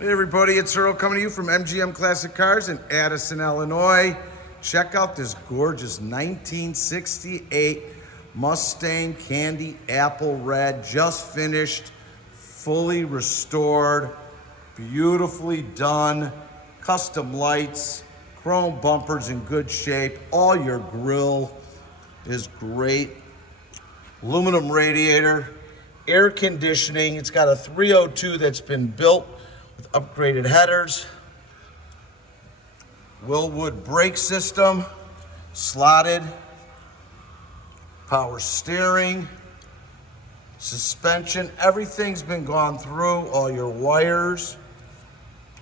Hey everybody, it's Earl coming to you from MGM Classic Cars in Addison, Illinois. Check out this gorgeous 1968 Mustang Candy Apple Red, just finished, fully restored, beautifully done, custom lights, chrome bumpers in good shape, all your grille is great, aluminum radiator, air conditioning. It's got a 302 that's been built with upgraded headers, Willwood brake system, slotted, power steering, suspension, everything's been gone through, all your wires,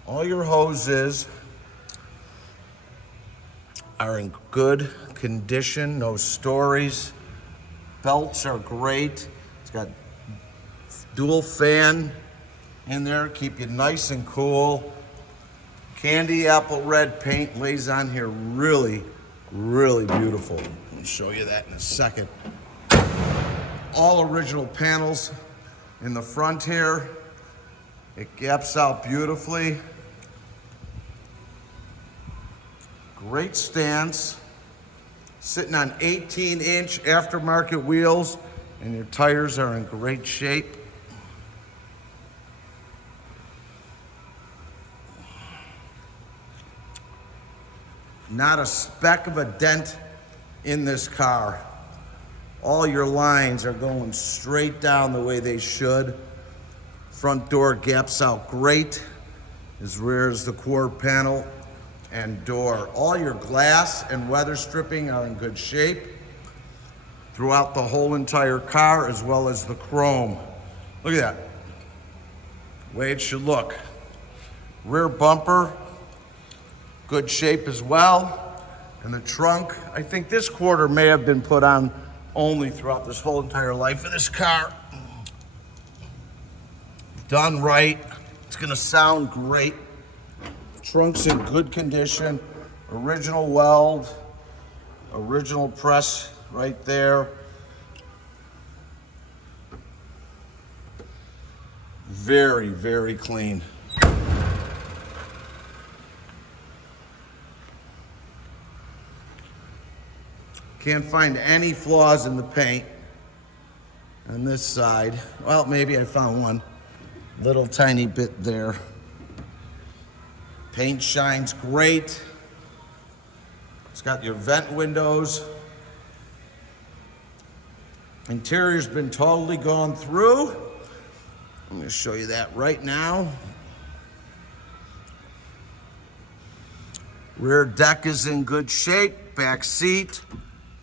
all your hoses are in good condition, no stories. Belts are great. It's got dual fan in there, keep you nice and cool. Candy apple red paint lays on here really, really beautiful. I'll show you that in a second. All original panels in the front here. It gaps out beautifully. Great stance. Sitting on 18-inch aftermarket wheels, and your tires are in great shape. Not a speck of a dent in this car. All your lines are going straight down the way they should. Front door gaps out great, as rear as the quad panel and door. All your glass and weather stripping are in good shape throughout the whole entire car, as well as the chrome. Look at that, the way it should look. Rear bumper, good shape as well. And the trunk, I think this quarter may have been put on only throughout this whole entire life of this car. Done right, it's gonna sound great. Trunk's in good condition, original weld, original press right there. Very, very clean. Can't find any flaws in the paint on this side. Well, maybe I found one little tiny bit there. Paint shines great. It's got your vent windows. Interior's been totally gone through. I'm gonna show you that right now. Rear deck is in good shape, back seat.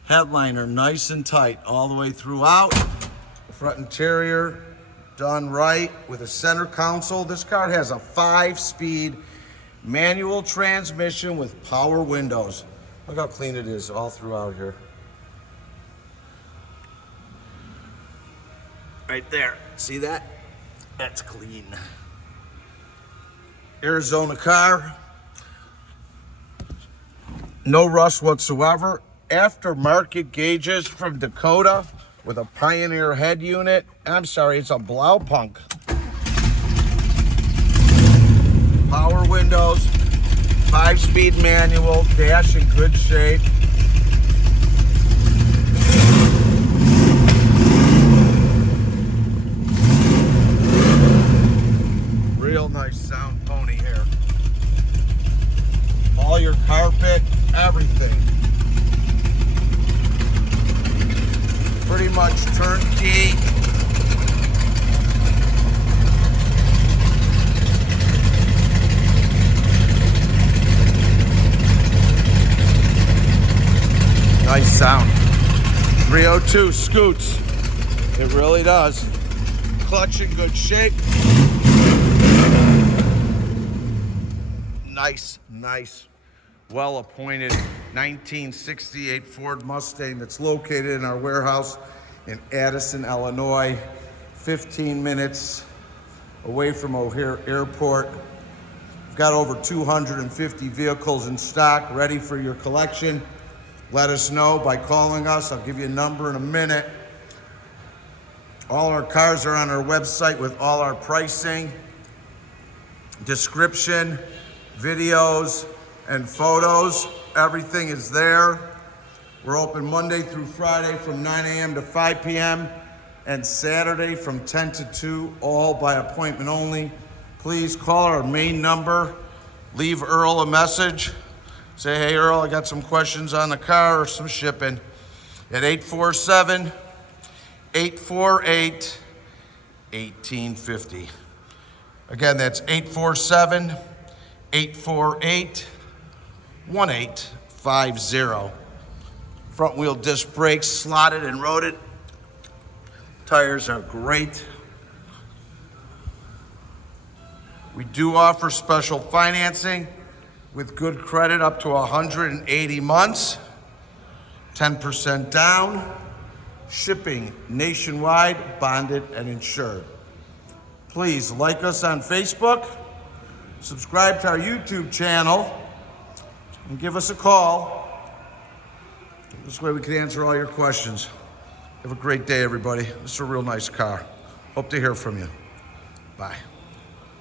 Headliner nice and tight all the way throughout. Front interior done right with a center console. This car has a 5-speed manual transmission with power windows. Look how clean it is all throughout here. Right there, see that? That's clean. Arizona car. No rust whatsoever. Aftermarket gauges from Dakota with a Pioneer head unit. I'm sorry, it's a Blaupunk. Power windows, 5-speed manual, dash in good shape. Real nice sound pony here. All your carpet, everything. Pretty much turnkey. Nice sound. 302 scoots. It really does. Clutch in good shape. Nice, well-appointed 1968 Ford Mustang that's located in our warehouse in Addison, Illinois, 15 minutes away from O'Hare Airport. We've got over 250 vehicles in stock ready for your collection. Let us know by calling us. I'll give you a number in a minute. All our cars are on our website with all our pricing. description, videos, and photos. Everything is there. We're open Monday through Friday from 9 a.m. to 5 p.m. and Saturday from 10 to 2, all by appointment only. Please call our main number, leave Earl a message. Say, hey Earl, I got some questions on the car or some shipping at 847-848-1850. Again, that's 847-848-1850. Front wheel disc brakes, slotted and roaded. Tires are great. We do offer special financing with good credit up to 180 months, 10% down, shipping nationwide, bonded and insured. Please like us on Facebook, subscribe to our YouTube channel, and give us a call. This way we can answer all your questions. Have a great day, everybody. This is a real nice car. Hope to hear from you. Bye.